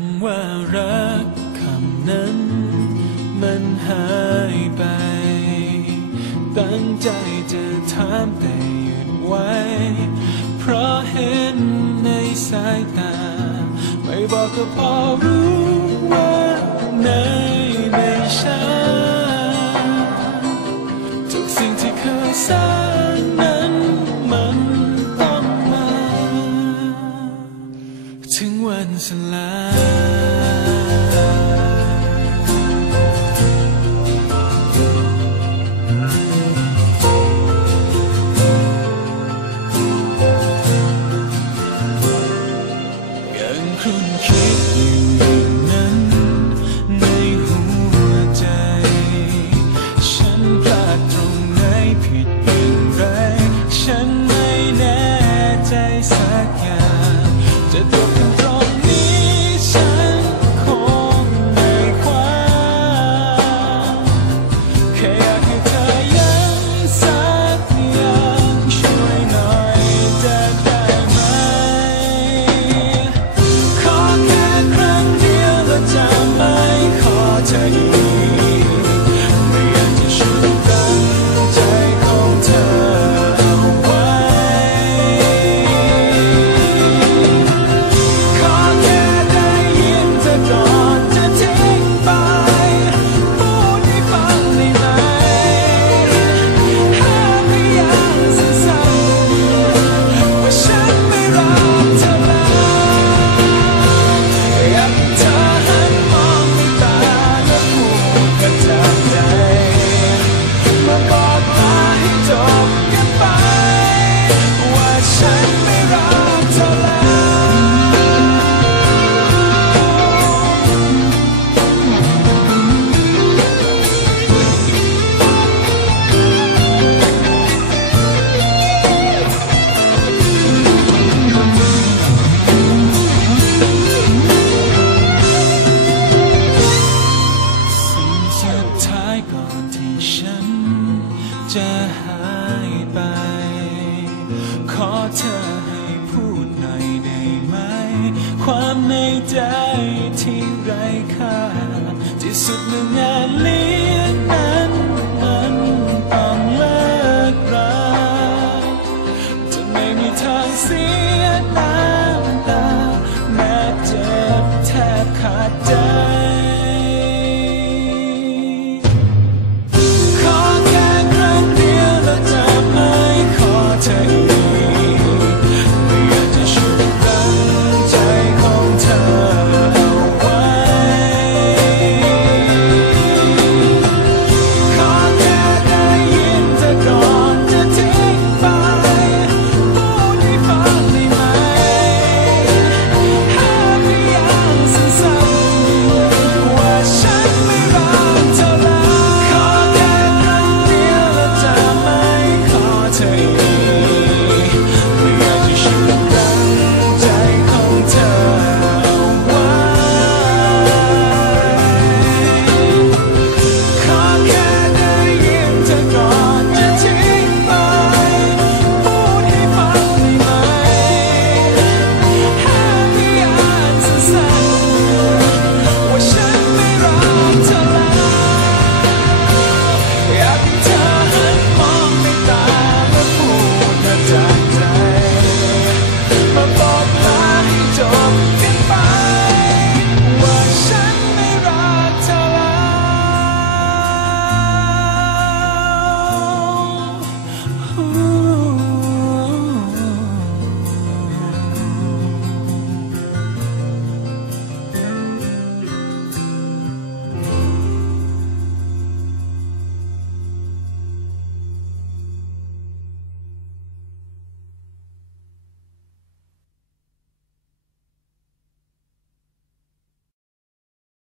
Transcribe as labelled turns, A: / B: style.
A: ำว่ารักคำนั้นมันหายไป ตั้งใจจะถามแต่หยุดไว้ เพราะเห็นในสายตา ไม่บอกก็พอรู้ นสลายยังคุ้นคิดอยู่ จะหายไป ขอเธอให้พูดหน่อยได้ไหม ความในใจที่ไร้ค่าที่สุดเมื่องานเลี้ยงนั้นมันต้องเลิกราจะไม่มีทางเสียดา